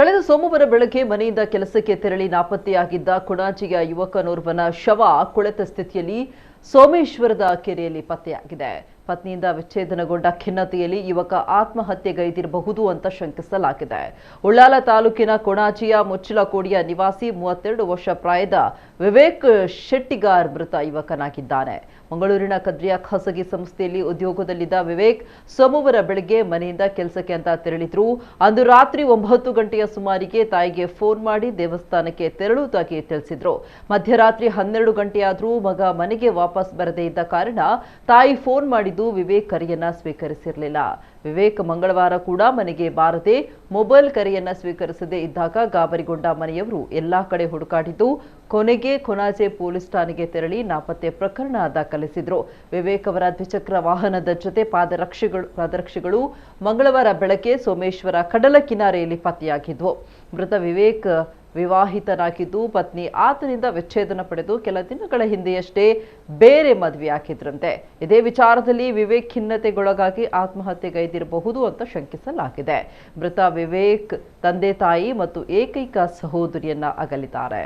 ಕಳೆದ ಸೋಮವಾರ ಬೆಳಗ್ಗೆ ಮನೆಯಿಂದ ಕೆಲಸಕ್ಕೆ ತೆರಳಿ ನಾಪತ್ತೆಯಾಗಿದ್ದ ಕೊಣಾಜಿಯ ಯುವಕನೋರ್ವನ ಶವ ಕೊಳೆತ ಸ್ಥಿತಿಯಲ್ಲಿ ಸೋಮೇಶ್ವರದ ಕೆರೆಯಲ್ಲಿ ಪತ್ತೆಯಾಗಿದೆ. ಪತ್ನಿಯಿಂದ ವಿಚ್ಛೇದನಗೊಂಡ ಖಿನ್ನತೆಯಲ್ಲಿ ಯುವಕ ಆತ್ಮಹತ್ಯೆಗೈದಿರಬಹುದು ಅಂತ ಶಂಕಿಸಲಾಗಿದೆ. ಉಳ್ಳಾಲ ತಾಲೂಕಿನ ಕೊಣಾಜಿಯ ಮುಚ್ಚಲಕೋಡಿಯ ನಿವಾಸಿ 32 ವರ್ಷ ಪ್ರಾಯದ ವಿವೇಕ್ ಶೆಟ್ಟಿಗಾರ್ ಮೃತ ಯುವಕನಾಗಿದ್ದಾನೆ. ಮಂಗಳೂರಿನ ಕದ್ರಿಯ ಖಾಸಗಿ ಸಂಸ್ಥೆಯಲ್ಲಿ ಉದ್ಯೋಗದಲ್ಲಿದ್ದ ವಿವೇಕ್ ಸೋಮವಾರ ಬೆಳಗ್ಗೆ ಮನೆಯಿಂದ ಕೆಲಸಕ್ಕೆ ಅಂತ ತೆರಳಿದ್ರು. ಅಂದು ರಾತ್ರಿ 9 ಗಂಟೆಯ ಸುಮಾರಿಗೆ ತಾಯಿಗೆ ಫೋನ್ ಮಾಡಿ ದೇವಸ್ಥಾನಕ್ಕೆ ತೆರಳುವುದಾಗಿ ತಿಳಿಸಿದ್ರು. ಮಧ್ಯರಾತ್ರಿ 12 ಗಂಟೆಯಾದರೂ ಮಗ ಮನೆಗೆ ವಾಪಸ್ ಬರದೇ ಇದ್ದ ಕಾರಣ ತಾಯಿ ಫೋನ್ ಮಾಡಿದ್ದು ವಿವೇಕ್ ಕರೆಯನ್ನ ಸ್ವೀಕರಿಸಿರಲಿಲ್ಲ. ವಿವೇಕ್ ಮಂಗಳವಾರ ಕೂಡ ಮನೆಗೆ ಬಾರದೆ ಮೊಬೈಲ್ ಕರೆಯನ್ನ ಸ್ವೀಕರಿಸದೇ ಇದ್ದಾಗ ಗಾಬರಿಗೊಂಡ ಮನೆಯವರು ಎಲ್ಲಾ ಕಡೆ ಹುಡುಕಾಡಿದ್ದು ಕೊನೆಗೆ ಕೊಣಾಜೆ ಪೊಲೀಸ್ ಠಾಣೆಗೆ ತೆರಳಿ ನಾಪತ್ತೆ ಪ್ರಕರಣ ದಾಖಲಿಸಿದ್ರು. ವಿವೇಕ್ ಅವರ ದ್ವಿಚಕ್ರ ವಾಹನದ ಜೊತೆ ಪಾದರಕ್ಷೆಗಳು ಮಂಗಳವಾರ ಬೆಳಗ್ಗೆ ಸೋಮೇಶ್ವರ ಕಡಲ ಕಿನಾರೆಯಲ್ಲಿ ಪತ್ತೆಯಾಗಿದ್ವು. ಮೃತ ವಿವೇಕ್ ವಿವಾಹಿತನಾಗಿದ್ದು ಪತ್ನಿ ಆತನಿಂದ ವಿಚ್ಛೇದನ ಪಡೆದು ಕೆಲ ದಿನಗಳ ಹಿಂದೆಯಷ್ಟೇ ಬೇರೆ ಮದುವೆಯಾಗಿದ್ರಂತೆ. ಇದೇ ವಿಚಾರದಲ್ಲಿ ವಿವೇಕ್ ಖಿನ್ನತೆಗೊಳಗಾಗಿ ಆತ್ಮಹತ್ಯೆಗೈದಿರಬಹುದು ಅಂತ ಶಂಕಿಸಲಾಗಿದೆ. ಮೃತ ವಿವೇಕ್ ತಂದೆ ತಾಯಿ ಮತ್ತು ಏಕೈಕ ಸಹೋದರಿಯನ್ನ ಅಗಲಿದ್ದಾರೆ.